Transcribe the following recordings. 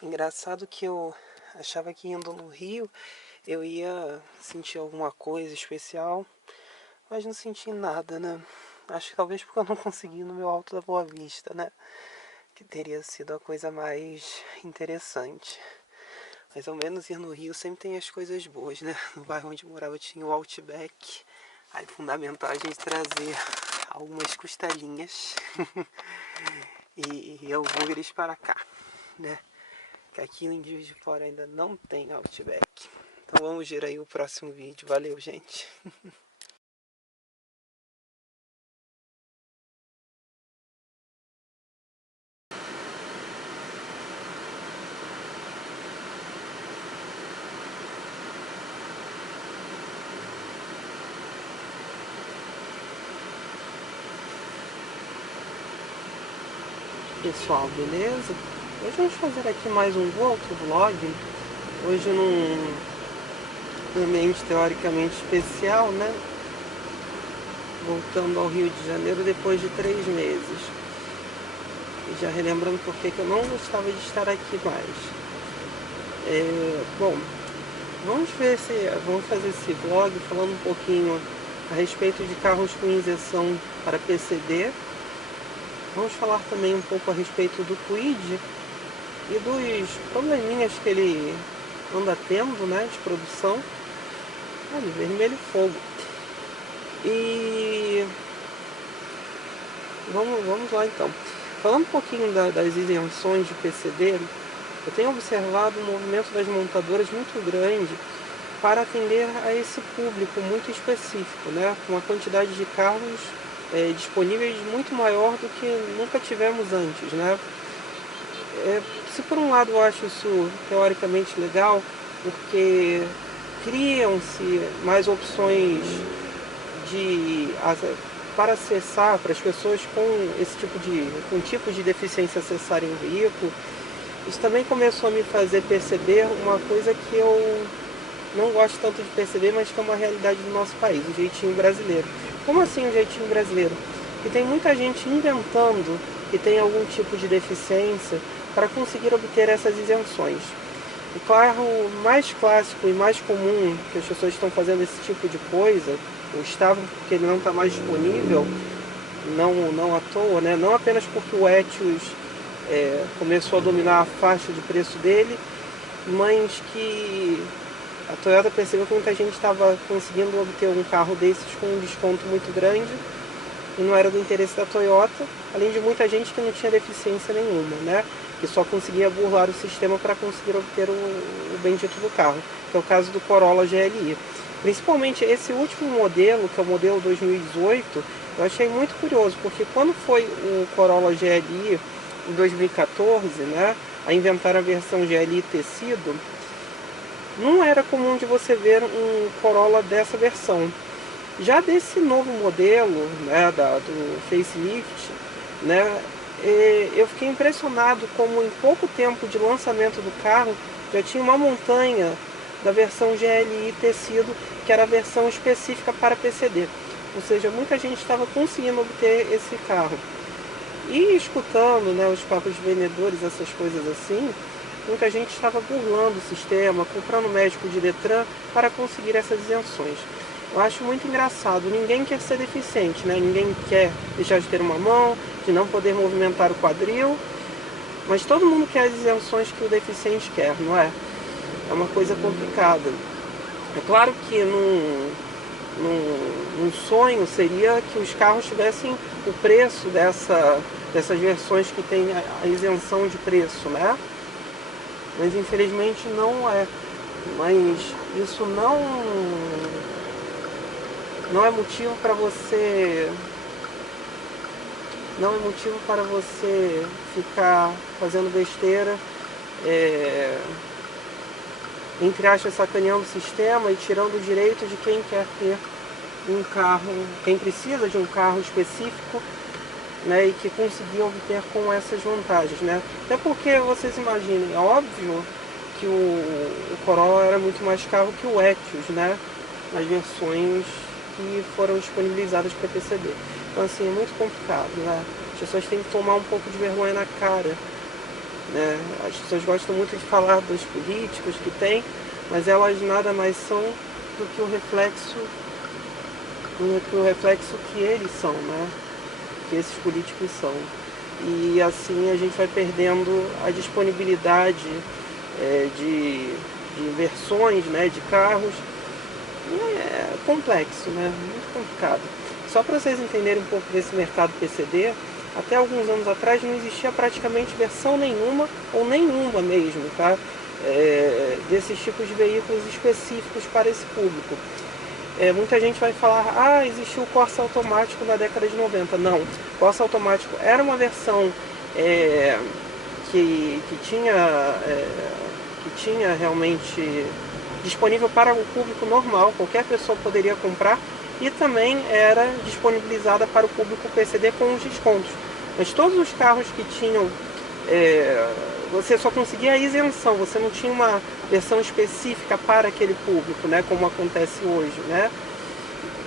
Engraçado que eu achava que indo no Rio eu ia sentir alguma coisa especial, mas não senti nada, né? Acho que talvez porque eu não consegui ir no meu Alto da Boa Vista, né? Que teria sido a coisa mais interessante. Mas ao menos ir no Rio sempre tem as coisas boas, né? No bairro onde eu morava tinha o Outback. Aí fundamental a gente trazer algumas costelinhas e hambúrgueres para cá, né? Que aqui em Juiz de Fora ainda não tem Outback. Então vamos ver aí o próximo vídeo. Valeu, gente. Pessoal, beleza? Hoje vamos fazer aqui mais um outro vlog. Hoje num ambiente teoricamente especial, né? Voltando ao Rio de Janeiro depois de 3 meses. E já relembrando por que eu não gostava de estar aqui mais. Bom, vamos fazer esse vlog falando um pouquinho a respeito de carros com injeção para PCD. Vamos falar também um pouco a respeito do Kwid e dos probleminhas que ele anda tendo, né, de produção. Olha, vermelho e fogo. E vamos lá então. Falando um pouquinho das isenções de PCD, eu tenho observado um movimento das montadoras muito grande para atender a esse público muito específico, né, com uma quantidade de carros disponíveis muito maior do que nunca tivemos antes, né? Se por um lado eu acho isso teoricamente legal, porque criam-se mais opções para acessar, para as pessoas com tipos de deficiência acessarem o veículo, isso também começou a me fazer perceber uma coisa que eu não gosto tanto de perceber, mas que é uma realidade do nosso país, o jeitinho brasileiro. Como assim o jeitinho brasileiro? Que tem muita gente inventando que tem algum tipo de deficiência para conseguir obter essas isenções. O carro mais clássico e mais comum que as pessoas estão fazendo esse tipo de coisa, ou estavam porque ele não está mais disponível, não à toa, né? Não apenas porque o Etios começou a dominar a faixa de preço dele, mas que a Toyota percebeu que muita gente estava conseguindo obter um carro desses com um desconto muito grande e não era do interesse da Toyota, além de muita gente que não tinha deficiência nenhuma, né? Que só conseguia burlar o sistema para conseguir obter o bendito do carro, que é o caso do Corolla GLI. Principalmente esse último modelo, que é o modelo 2018, eu achei muito curioso, porque quando foi o Corolla GLI em 2014, né, a inventar a versão GLI tecido, não era comum de você ver um Corolla dessa versão. Já desse novo modelo, né, do facelift, né, eu fiquei impressionado como em pouco tempo de lançamento do carro já tinha uma montanha da versão GLI tecido, que era a versão específica para PCD. Ou seja, muita gente estava conseguindo obter esse carro. E escutando, né, os papos de vendedores, essas coisas assim, muita gente estava burlando o sistema, comprando médico de Detran para conseguir essas isenções. Eu acho muito engraçado, ninguém quer ser deficiente, né? Ninguém quer deixar de ter uma mão, de não poder movimentar o quadril, mas todo mundo quer as isenções que o deficiente quer, não é? É uma coisa complicada. É claro que num sonho seria que os carros tivessem o preço dessas versões que tem a isenção de preço, né? Mas infelizmente não é. Mas isso não é motivo para você ficar fazendo besteira, entre aspas, sacaneando o sistema e tirando o direito de quem quer ter um carro, quem precisa de um carro específico, né, e que conseguiu obter com essas vantagens, né? Até porque vocês imaginem, é óbvio que o Corolla era muito mais caro que o Etios, né? Nas versões que foram disponibilizadas para PCD. Então assim, é muito complicado, né? As pessoas têm que tomar um pouco de vergonha na cara né? As pessoas gostam muito de falar dos políticos que tem, mas elas nada mais são do que o reflexo que eles são, né? Que esses políticos são. E assim a gente vai perdendo a disponibilidade de versões, né, de carros. E é complexo, né? Muito complicado. Só para vocês entenderem um pouco desse mercado PCD, até alguns anos atrás não existia praticamente versão nenhuma, ou nenhuma mesmo, tá? Desses tipos de veículos específicos para esse público. Muita gente vai falar, existiu o Corsa automático na década de 90. Não, o Corsa automático era uma versão que tinha realmente disponível para o público normal, qualquer pessoa poderia comprar, e também era disponibilizada para o público PCD com os descontos. Mas todos os carros que tinham, você só conseguia a isenção, você não tinha uma versão específica para aquele público, né, como acontece hoje, né?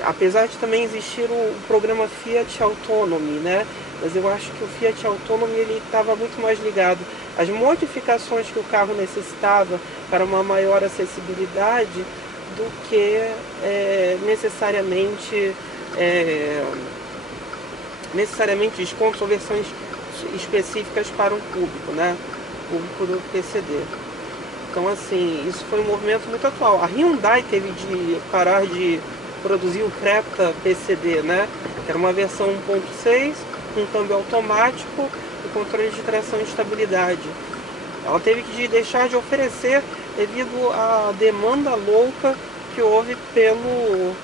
Apesar de também existir o programa Fiat Autonomy, né? Mas eu acho que o Fiat Autonomy ele estava muito mais ligado às modificações que o carro necessitava para uma maior acessibilidade do que necessariamente descontos ou versões específicas para um público, né? Público do PCD. Então assim, isso foi um movimento muito atual. A Hyundai teve de parar de produzir o Creta PCD, né? Que era uma versão 1.6, com câmbio automático e controle de tração e estabilidade. Ela teve que deixar de oferecer devido à demanda louca que houve pelo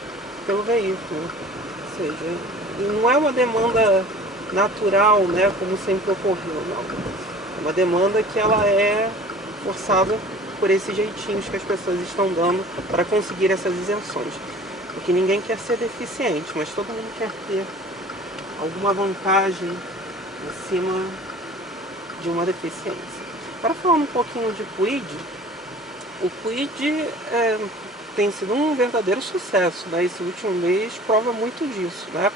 veículo. Ou seja, não é uma demanda natural, né, como sempre ocorreu, não. É uma demanda que ela é forçada por esses jeitinhos que as pessoas estão dando para conseguir essas isenções. Porque ninguém quer ser deficiente, mas todo mundo quer ter alguma vantagem acima de uma deficiência. Agora falando um pouquinho de Kwid, o Kwid tem sido um verdadeiro sucesso, né? Esse último mês prova muito disso, né?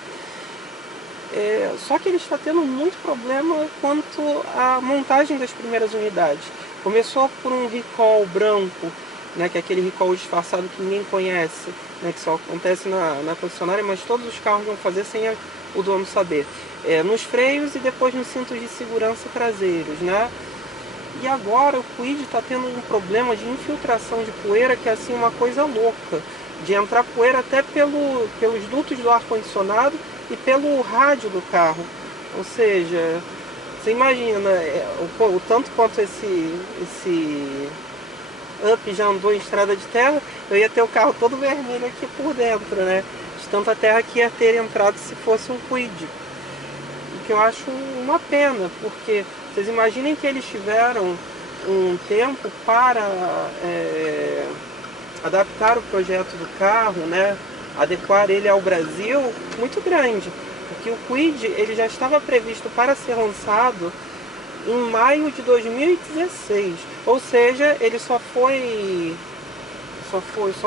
Só que ele está tendo muito problema quanto à montagem das primeiras unidades. Começou por um recall branco, né, que é aquele recall disfarçado que ninguém conhece, né, que só acontece na concessionária, mas todos os carros vão fazer sem o dono saber. Nos freios e depois nos cintos de segurança traseiros, né? E agora o Kwid está tendo um problema de infiltração de poeira que é assim uma coisa louca, de entrar poeira até pelos dutos do ar-condicionado e pelo rádio do carro. Ou seja, você imagina o tanto quanto esse Up já andou em estrada de terra, eu ia ter o carro todo vermelho aqui por dentro, né? De tanta terra que ia ter entrado se fosse um Kwid. O que eu acho uma pena, porque vocês imaginem que eles tiveram um tempo para adaptar o projeto do carro, né? Adequar ele ao Brasil muito grande, porque o Kwid ele já estava previsto para ser lançado em maio de 2016, ou seja, ele só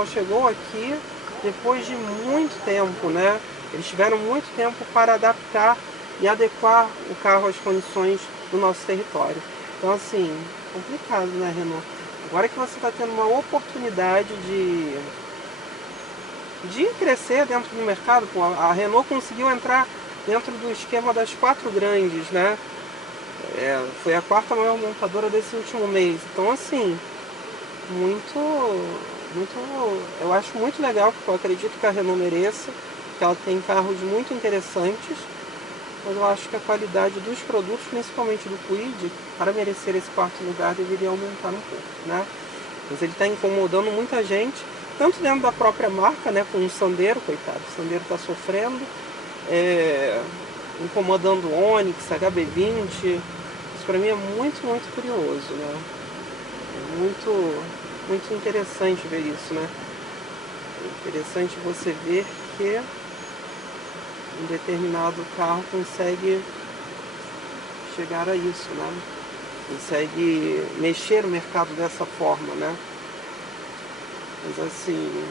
chegou aqui depois de muito tempo, né? Eles tiveram muito tempo para adaptar e adequar o carro às condições do nosso território. Então assim, complicado, né, Renault? Agora que você está tendo uma oportunidade de crescer dentro do mercado, pô, a Renault conseguiu entrar dentro do esquema das 4 grandes, né? Foi a 4ª maior montadora desse último mês. Então assim, eu acho muito legal, porque eu acredito que a Renault mereça, que ela tem carros muito interessantes, mas eu acho que a qualidade dos produtos, principalmente do Kwid, para merecer esse 4º lugar, deveria aumentar um pouco, né? Mas ele está incomodando muita gente, tanto dentro da própria marca, né, com o Sandero, coitado, o Sandero está sofrendo, incomodando o Onix, HB20, isso para mim é muito, muito curioso, né? É muito interessante ver isso, né? É interessante você ver que um determinado carro consegue chegar a isso, né? Consegue mexer o mercado dessa forma, né? Mas assim,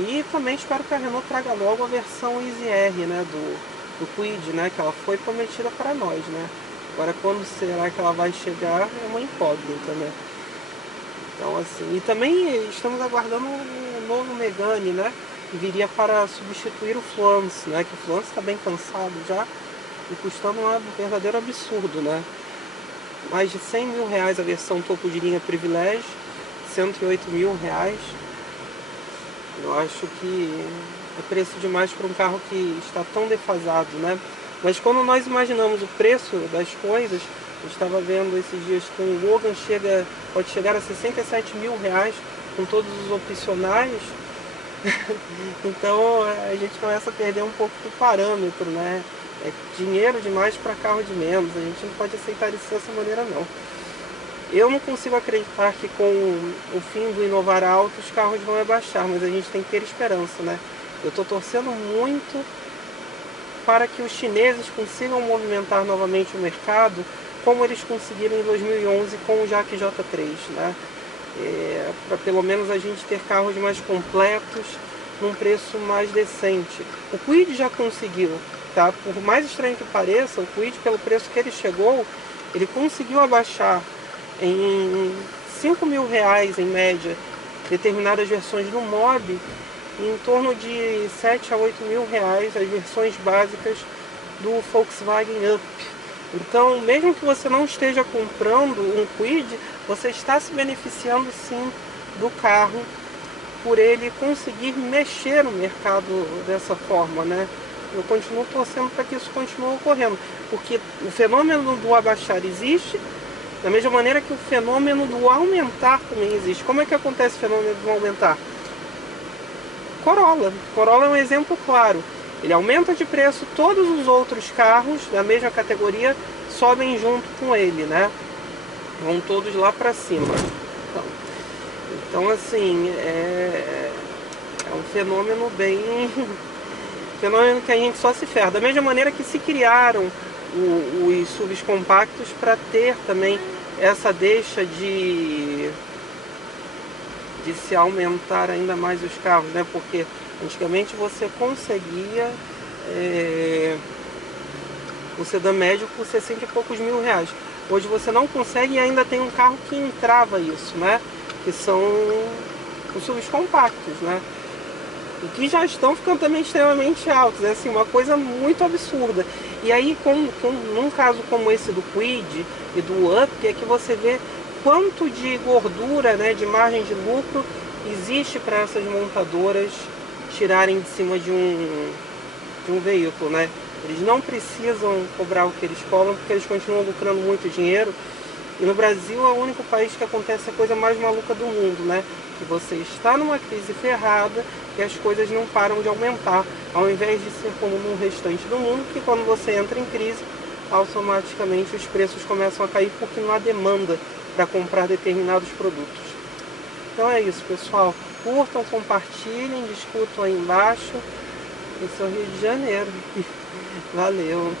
e também espero que a Renault traga logo a versão Easy R, né, do Kwid, né, que ela foi prometida para nós, né? Agora, quando será que ela vai chegar é uma incógnita, né? Então, assim, e também estamos aguardando o novo Megane, né? Que viria para substituir o Fluence, né? Que o Fluence está bem cansado já e custando um verdadeiro absurdo, né? Mais de 100 mil reais a versão topo de linha Privilege, 108 mil reais. Eu acho que é preço demais para um carro que está tão defasado, né? Mas quando nós imaginamos o preço das coisas, eu estava vendo esses dias que o Logan pode chegar a 67 mil reais com todos os opcionais. Então a gente começa a perder um pouco do parâmetro, né? É dinheiro demais para carro de menos. A gente não pode aceitar isso dessa maneira, não. Eu não consigo acreditar que com o fim do inovar alto os carros vão abaixar, mas a gente tem que ter esperança, né? Eu estou torcendo muito para que os chineses consigam movimentar novamente o mercado como eles conseguiram em 2011 com o JAC J3, né? Para pelo menos a gente ter carros mais completos num preço mais decente. O Kwid já conseguiu, tá? Por mais estranho que pareça, o Kwid, pelo preço que ele chegou, ele conseguiu abaixar em 5 mil reais em média determinadas versões do Mobi, em torno de 7 a 8 mil reais as versões básicas do Volkswagen Up. Então, mesmo que você não esteja comprando um Kwid, você está se beneficiando sim do carro por ele conseguir mexer no mercado dessa forma, né? Eu continuo torcendo para que isso continue ocorrendo, porque o fenômeno do abaixar existe, da mesma maneira que o fenômeno do aumentar também existe. Como é que acontece o fenômeno do aumentar? Corolla. Corolla é um exemplo claro. Ele aumenta de preço, todos os outros carros da mesma categoria sobem junto com ele, né? Vão todos lá para cima. Então assim, é um fenômeno bem... fenômeno que a gente só se ferra. Da mesma maneira que se criaram os SUVs compactos para ter também essa deixa de se aumentar ainda mais os carros, né? Porque antigamente você conseguia o sedã médio por 60 e poucos mil reais. Hoje você não consegue e ainda tem um carro que entrava isso, né? Que são os SUVs compactos, né? E que já estão ficando também extremamente altos, é assim, uma coisa muito absurda. E aí, num caso como esse do Kwid e do Up, é que você vê quanto de gordura, né, de margem de lucro existe para essas montadoras tirarem de cima de um veículo, né? Eles não precisam cobrar o que eles cobram, porque eles continuam lucrando muito dinheiro. E no Brasil é o único país que acontece a coisa mais maluca do mundo, né? Que você está numa crise ferrada e as coisas não param de aumentar, ao invés de ser como no restante do mundo, que quando você entra em crise, automaticamente os preços começam a cair porque não há demanda para comprar determinados produtos. Então é isso, pessoal. Curtam, compartilhem, discutam aí embaixo. Esse é o Rio de Janeiro. Valeu!